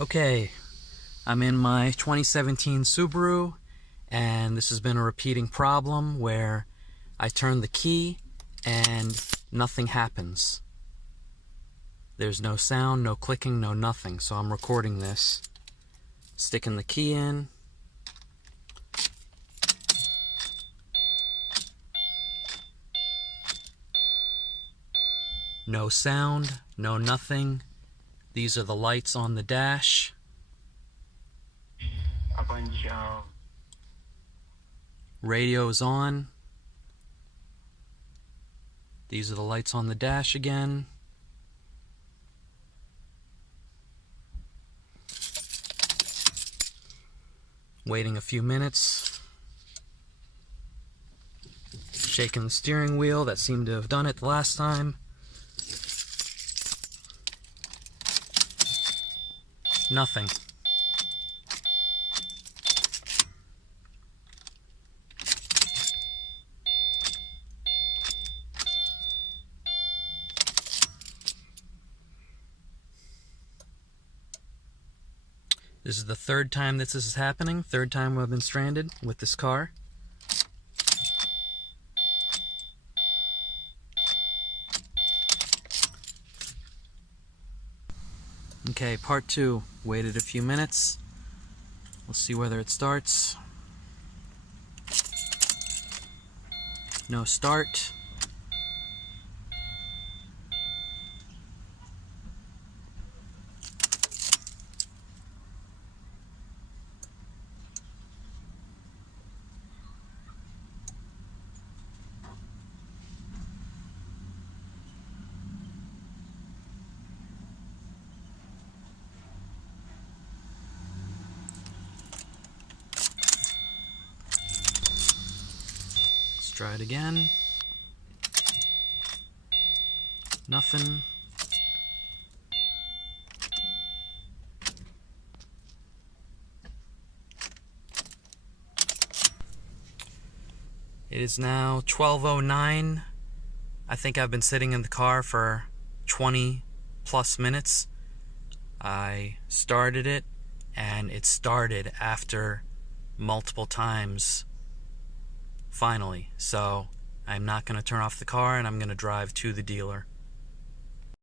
Okay, I'm in my 2017 Subaru, and this has been a repeating problem where I turn the key and nothing happens. There's no sound, no clicking, no nothing, so I'm recording this. Sticking the key in. No sound, no nothing. These are the lights on the dash. Radio's on. These are the lights on the dash again. Waiting a few minutes. Shaking the steering wheel. That seemed to have done it the last time. Nothing. This is the third time this is happening. Third time I've been stranded with this car. Okay, part two. Waited a few minutes. We'll see whether it starts. No start. Let's try it again. Nothing. It is now 12:09. I think I've been sitting in the car for 20 plus minutes. I started it, and it started after multiple times finally. So I'm not going to turn off the car, and I'm going to drive to the dealer.